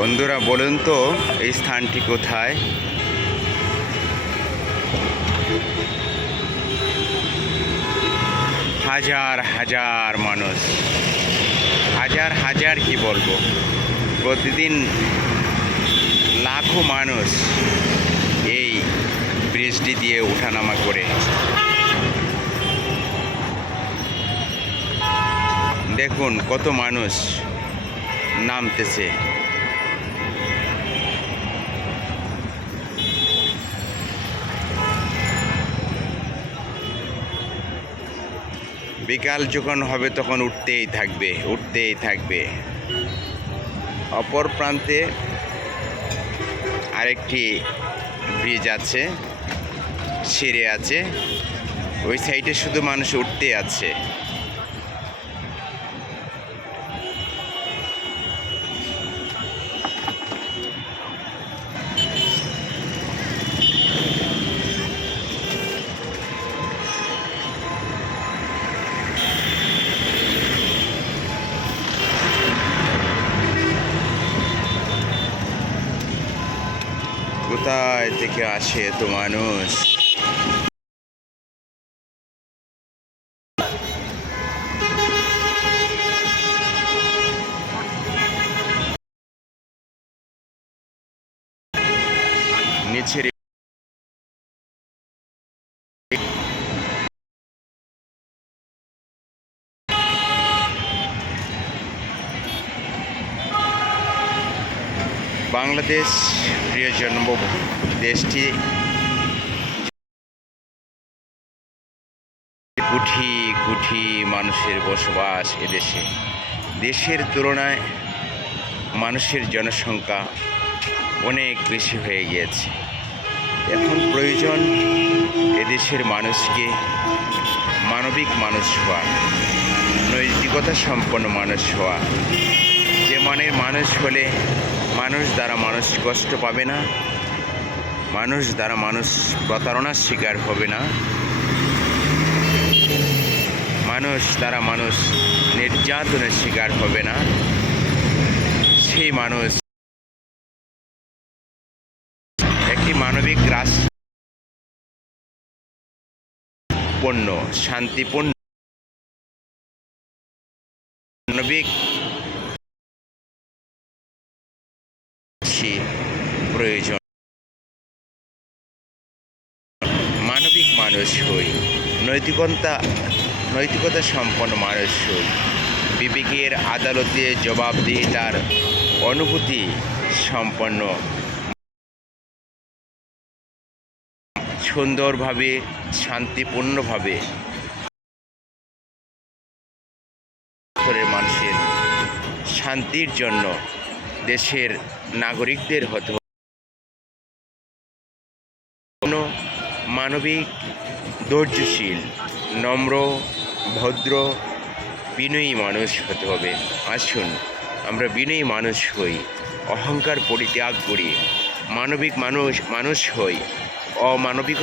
বন্ধুরা, বলুন তো, এই স্থানটি কোথায়? হাজার হাজার মানুষ। হাজার হাজার কি বলব? প্রতিদিন লাখো মানুষ এই ব্রিজটি দিয়ে ওঠানামা করে। দেখুন কত মানুষ নামতেছে। বিকাল যখন হবে তখন উঠতেই থাকবে উঠতেই থাকবে। অপর প্রান্তে আরেকটি ব্রিজ আছে ছিঁড়ে আছে। ওই সাইডে শুধু মানুষ উঠতে আছে। কোথায় থেকে আসে এত মানুষ? নিচের বাংলাদেশ প্রিয় জন্ম দেশটি কুঠি কুঠি মানুষের বসবাস এদেশে। দেশের তুলনায় মানুষের জনসংখ্যা অনেক বেশি হয়ে গিয়েছে। এখন প্রয়োজন এদেশের মানুষকে মানবিক মানুষ হওয়া, নৈতিকতা সম্পন্ন মানুষ হওয়া। যে মানের মানুষ হলে মানুষ দ্বারা মানুষ কষ্ট পাবে না। মানুষ দ্বারা মানুষ প্রতারণার শিকার হবে না। মানুষ দ্বারা মানুষ নির্যাতনের শিকার হবে না। সেই মানুষ একটি মানবিক রাষ্ট্র পণ্য, শান্তিপূর্ণ, মানবিক প্রয়োজন। মানবিক মানুষ হই, নৈতিকতা নৈতিকতা সম্পন্ন মানুষ হই। বিবেকের আদালতে জবাব দিয়ে তার অনুভূতি সম্পন্ন। সুন্দরভাবে, শান্তিপূর্ণভাবে। মানুষের শান্তির জন্য দেশের নাগরিকদের হতে মানবিক, ধৈর্যশীল, নম্র, ভদ্র, বিনয়ী মানুষ হতে হবে। আসুন, আমরা বিনয়ী মানুষ হই, অহংকার পরিত্যাগ করি, মানবিক মানুষ মানুষ হই অমানবিক